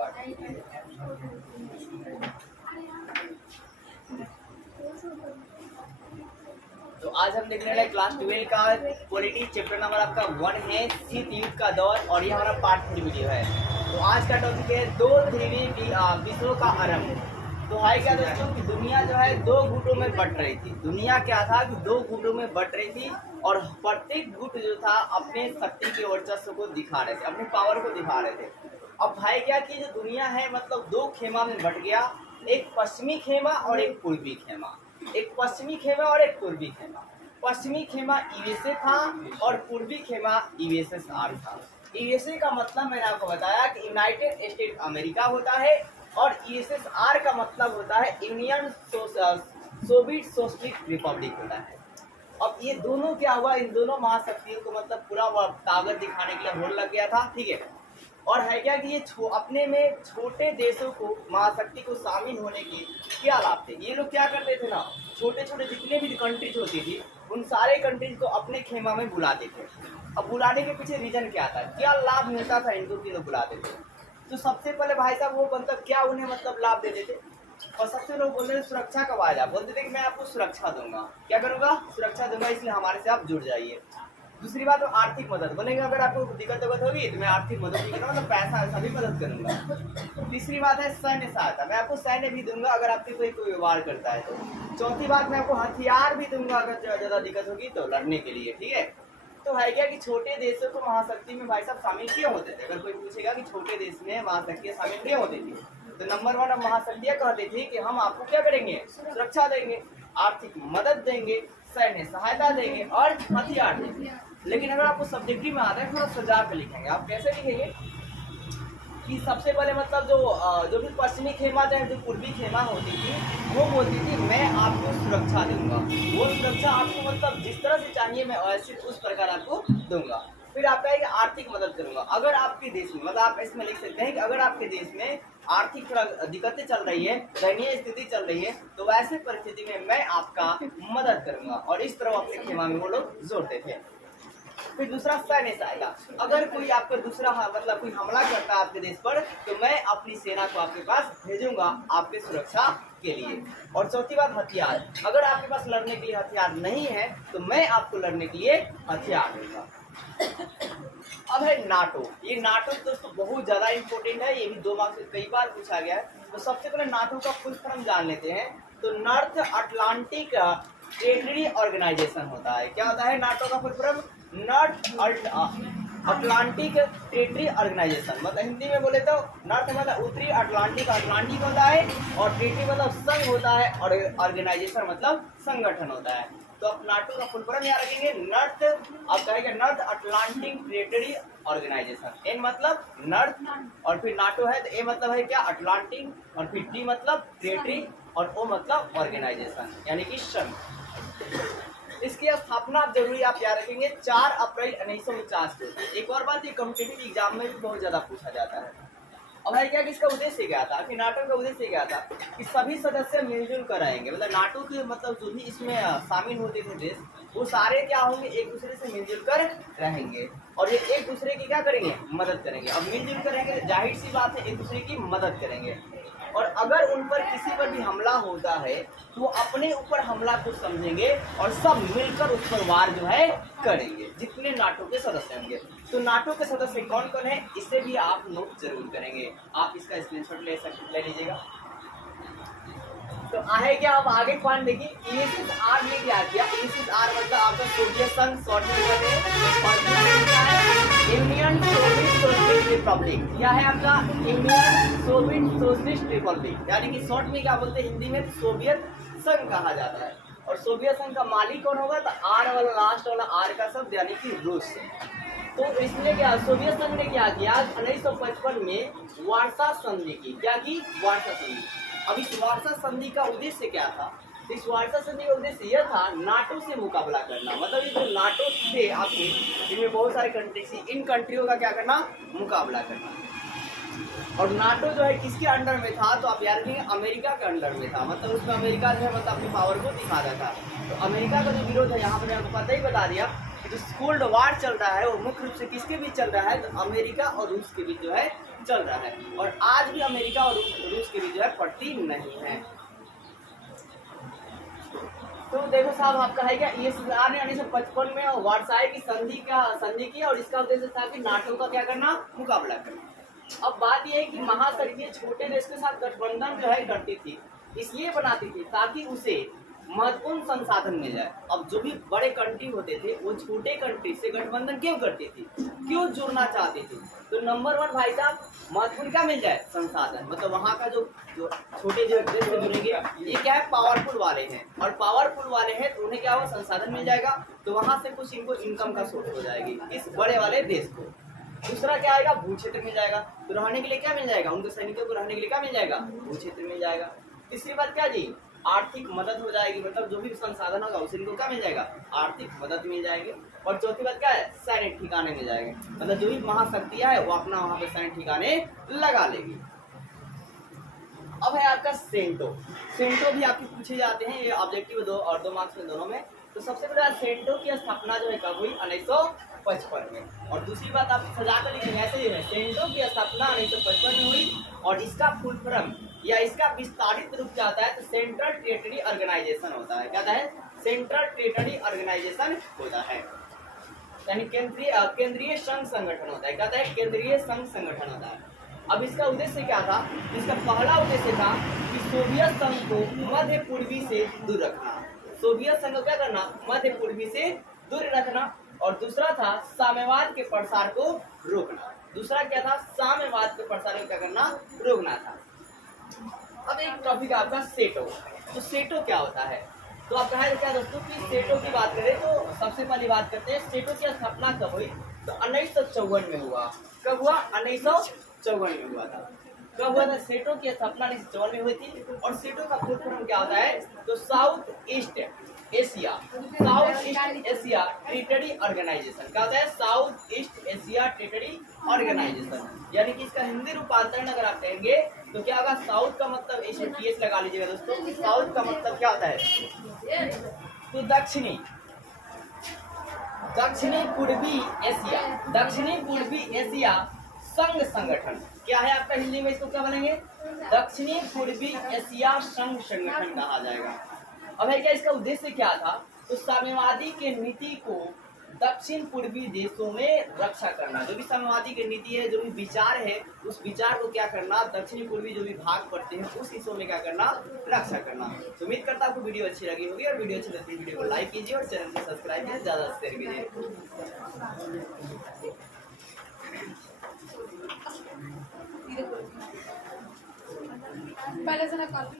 तो आज हम देखने वाले क्लास 12 का पॉलिटी चैप्टर नंबर आपका 1 है, शीत युद्ध का दौर, और ये हमारा पार्ट 3 वीडियो है। तो आज का टॉपिक है दो ध्रुवीय विश्व का आरंभ। तो है क्या दोस्तों कि दुनिया जो है दो गुटों में बट रही थी। दुनिया क्या था कि दो गुटों में बट रही थी और प्रत्येक गुट जो था अपने शक्ति के वर्चस्व को दिखा रहे थे, अपनी पावर को दिखा रहे थे। अब भाई क्या कि जो दुनिया है मतलब दो खेमा में बट गया, एक पश्चिमी खेमा और एक पूर्वी खेमा। एक पश्चिमी खेमा और एक पूर्वी खेमा। पश्चिमी खेमा यूएसए था और पूर्वी खेमा यूएसएसआर था। यूएसए का मतलब मैंने आपको बताया कि यूनाइटेड स्टेट अमेरिका होता है और यूएसएसआर का मतलब होता है यूनियन सोवियत सोशलिस्ट रिपब्लिक होता है। अब ये दोनों क्या हुआ, इन दोनों महाशक्तियों को मतलब पूरा ताकत दिखाने के लिए होड़ लग गया था, ठीक है। और है क्या कि ये अपने में छोटे देशों को महाशक्ति को शामिल होने के क्या लाभ थे। ये लोग क्या करते थे ना, छोटे छोटे जितने भी कंट्रीज होती थी उन सारे कंट्रीज को अपने खेमा में बुलाते थे। अब बुलाने के पीछे रीजन क्या था, क्या लाभ मिलता था इनको कि लोग बुलाते थे। तो सबसे पहले भाई साहब वो मतलब क्या उन्हें मतलब लाभ देते थे, और सबसे लोग बोलते थे सुरक्षा का वायदा, बोलते थे कि मैं आपको सुरक्षा दूंगा, क्या करूंगा, सुरक्षा दूंगा, इसलिए हमारे से आप जुड़ जाइए। दूसरी बात आर्थिक मदद, बोलेंगे अगर आपको दिक्कत होगी तो मैं आर्थिक मदद भी करूँगा, मतलब पैसा सभी मदद करूंगा। तीसरी बात है सैन्य सहायता, मैं आपको सैन्य भी दूंगा अगर आपके कोई व्यवहार करता है तो। चौथी बात मैं आपको हथियार भी दूंगा अगर ज़्यादा दिक्कत होगी तो लड़ने के लिए, ठीक है। तो है क्या कि छोटे देशों को महाशक्ति में भाई साहब शामिल क्यों होते थे। अगर कोई पूछेगा कि छोटे देश में महाशक्तियाँ शामिल क्यों होती थी, तो नंबर 1 अब महाशक्तियाँ कहती थी कि हम आपको क्या करेंगे, सुरक्षा देंगे, आर्थिक मदद देंगे, सैन्य सहायता देंगे और हथियार देंगे। लेकिन अगर आपको सब्जेक्टिव में आता है थोड़ा सजा के लिखेंगे। आप कैसे लिखेंगे कि सबसे पहले मतलब जो भी पश्चिमी खेमा चाहे जो पूर्वी खेमा होती थी वो बोलती थी मैं आपको सुरक्षा दूंगा, वो सुरक्षा आपको मतलब जिस तरह से चाहिए मैं वैसे उस प्रकार आपको दूंगा। फिर आप कहेंगे आर्थिक मदद करूंगा। अगर आपके देश में मतलब आप इसमें लिख सकते हैं कि अगर आपके देश में आर्थिक थोड़ा दिक्कतें चल रही है, दयनीय स्थिति चल रही है, तो वैसे परिस्थिति में मैं आपका मदद करूंगा। और इस तरह अपने खेमा में वो लोग जोड़ते थे। फिर दूसरा सैन्य सहायता, अगर कोई आपका दूसरा मतलब कोई हमला करता है आपके देश पर तो मैं अपनी सेना को आपके पास भेजूंगा आपके सुरक्षा के लिए। और चौथी बात हथियार, अगर आपके पास लड़ने के लिए हथियार नहीं है तो मैं आपको लड़ने के लिए हथियार दूंगा। अब है नाटो। ये नाटो दोस्तों बहुत ज्यादा इंपॉर्टेंट है, ये भी 2 मार्क्स से कई बार पूछा गया है। तो सबसे पहले नाटो का फुल फॉर्म जान लेते हैं। तो नॉर्थ अटलांटिक टेरिटरी ऑर्गेनाइजेशन होता है। क्या होता है नाटो का full form, north Atlantic territory organisation. मतलब हिंदी में बोले तो नॉर्थ मतलब उत्तरी अटलांटिक, अटलांटिक होता है, और टेरिटरी मतलब संघ होता है, और ऑर्गेनाइजेशन मतलब संगठन होता है। तो आप नाटो का फुल फॉर्म याद रखेंगे, नॉर्थ, आप कहेंगे north Atlantic territory organisation. N मतलब नॉर्थ, और फिर नाटो है तो ए मतलब है क्या, अटलांटिक, और फिर टी मतलब टेरिटरी, और ओ मतलब ऑर्गेनाइजेशन यानी कि संघ। इसकी स्थापना जरूरी आप याद रखेंगे 4 अप्रैल 1949 को। एक और बात, ये कॉम्पिटिटिव एग्जाम में भी बहुत ज्यादा पूछा जाता है। अब है क्या कि इसका उद्देश्य क्या था, कि नाटो का उद्देश्य क्या था कि सभी सदस्य मिलजुल कर रहेंगे। मतलब नाटो के मतलब जो भी इसमें शामिल होते थे देश वो सारे क्या होंगे, एक दूसरे से मिलजुल कर रहेंगे और ये एक दूसरे की क्या करेंगे, मदद करेंगे। अब मिलजुल करेंगे जाहिर सी बात है एक दूसरे की मदद करेंगे। और अगर उन पर किसी पर भी हमला होता है तो वो अपने ऊपर हमला को समझेंगे और सब मिलकर उस पर वार जो है करेंगे, जितने नाटो के सदस्य होंगे। तो नाटो के सदस्य कौन कौन है इसे भी आप नोट जरूर करेंगे। आप इसका स्क्रीनशॉट ले लीजिएगा। तो आहे क्या, अब आगे पॉइंट देखिए, यूएसएसआर ने क्या किया। यूएसएसआर मतलब आपका सोवियत संघ, शॉर्ट में यूनियन सोवियत सोशलिस्ट रिपब्लिक। क्या है आपका, यूनियन सोवियत सोशलिस्ट रिपब्लिक, यानी कि शॉर्ट में क्या बोलते हैं हिंदी में, सोवियत संघ कहा जाता है। और सोवियत संघ का मालिक कौन होगा, तो आर वाला लास्ट वाला आर का शब्द यानी कि रूस। तो इसने क्या, सोवियत संघ ने क्या किया, 1955 में वार्सा संधि की। क्या की, वार्सा संधि। अब इस वार्सा संधि का उद्देश्य क्या था, इस वार्सा संधि का उद्देश्य यह था नाटो से मुकाबला करना। मतलब ये जो नाटो थे आपके, इनमें बहुत सारे कंट्री थी, इन कंट्रियों का क्या करना, मुकाबला करना। और नाटो जो है किसके अंडर में था, तो आप याद रखिए अमेरिका के अंडर में था। मतलब उसमें अमेरिका जो है मतलब अपनी पावर को दिखाता था। तो अमेरिका का जो विरोध है, यहाँ पर आपको पता ही बता दिया कि जो कोल्ड वार चल रहा है वो मुख्य रूप से किसके बीच चल रहा है, तो अमेरिका और रूस के बीच जो है चल रहा है, और आज भी अमेरिका और रूस के बीच जो है पड़ती नहीं है। तो देखो साहब, आपका है क्या, ईएसएसआर ने 1955 में वार्साई की संधि की, और इसका उद्देश्य था कि नाटो का क्या करना, मुकाबला करना। अब बात यह है कि महाशक्तियां छोटे देश के साथ गठबंधन जो है करती थी, इसलिए बनाती थी ताकि उसे महत्वपूर्ण संसाधन मिल जाए। अब जो भी बड़े कंट्री होते थे वो छोटे कंट्री से गठबंधन क्यों करती थी, क्यों जुड़ना चाहती थी? तो नंबर 1 भाई साहब, महत्वपूर्ण क्या मिल जाए, संसाधन। मतलब वहाँ का जो छोटे जो देश से जुड़ेंगे, ये क्या है, पावरफुल वाले हैं, और पावरफुल वाले हैं तो उन्हें क्या हो, संसाधन मिल जाएगा, तो वहाँ से कुछ इनको इनकम का सोर्स हो जाएगी इस बड़े वाले देश को। दूसरा क्या आएगा, भू क्षेत्र मिल जाएगा, तो रहने के लिए क्या मिल जाएगा, उनके सैनिकों को रहने के लिए क्या मिल जाएगा, भू क्षेत्र मिल जाएगा। तीसरी बात क्या जी, आर्थिक मदद हो जाएगी, मतलब जो भी संसाधन होगा उसे इनको क्या मिल जाएगा, आर्थिक मदद मिल जाएगी। और चौथी बात क्या है, सैन्य ठिकाने मिल जाएंगे, मतलब जो भी महाशक्तियां है वो अपना वहां पे सैन्य ठिकाने लगा लेगी। अब है आपका सेंटो। सेंटो भी आपके पूछे जाते हैं, ये ऑब्जेक्टिव 2 और 2 मार्क्स में दोनों में। तो सबसे पहले सेंटो की स्थापना जो है कब हुई, 1955 में। और दूसरी बात आप सजा कर लिखेंगे ऐसे ही है, सेंटो की स्थापना 1955 में हुई, और इसका फुल फॉर्म या इसका विस्तारित रूप क्या होता है, तो सेंट्रल टेरिटरी ऑर्गेनाइजेशन होता है। क्या होता है, सेंट्रल टेरिटरी ऑर्गेनाइजेशन होता है, यानी केंद्रीय संघ संगठन होता है। क्या होता है, केंद्रीय संघ संगठन होता है। अब इसका उद्देश्य क्या था, इसका पहला उद्देश्य था कि सोवियत संघ को मध्य पूर्वी से दूर रखना। सोवियत संघ को क्या करना, मध्य पूर्वी से दूर रखना। और दूसरा था साम्यवाद के प्रसार को रोकना। दूसरा क्या था, साम्यवाद के प्रसार को क्या करना, रोकना था। अब एक टॉपिक आपका सेटो। तो सेटो क्या होता है, तो आप कहा क्या दोस्तों कि सेटो की बात करें तो सबसे पहली बात करते हैं, सेटो की स्थापना कब हुई, तो 1954 में हुआ। कब हुआ, 1954 में हुआ था। कब हुआ था, सेटो की स्थापना 1954 में हुई थी। और सेटो का फुल फॉर्म क्या होता है, तो South East Asia territory organisation. क्या होता है, South East Asia territory organisation. यानी कि इसका हिंदी रूपांतरण अगर आप कहेंगे तो क्या होगा, साउथ का मतलब एशिया, टीएस लगा लीजिएगा दोस्तों, साउथ का मतलब क्या होता है, तो दक्षिणी पूर्वी एशिया संघ संगठन। क्या है आपका हिंदी में, इसको क्या बोलेंगे, दक्षिणी पूर्वी एशिया संघ संगठन कहा जाएगा। अब है क्या, इसका उद्देश्य क्या था, तो साम्यवादी के नीति को दक्षिण पूर्वी देशों में रक्षा करना। जो भी साम्यवादी की नीति है, जो भी विचार है, उस विचार को क्या करना, दक्षिणी पूर्वी जो भी भाग पड़ते हैं उस हिस्सों में क्या करना, रक्षा करना। तो उम्मीद करता हूं आपको वीडियो अच्छी लगी होगी, और वीडियो अच्छी लगती है वीडियो को लाइक कीजिए और चैनल को सब्सक्राइब कीजिए, ज्यादा शेयर कीजिए। पहले से ना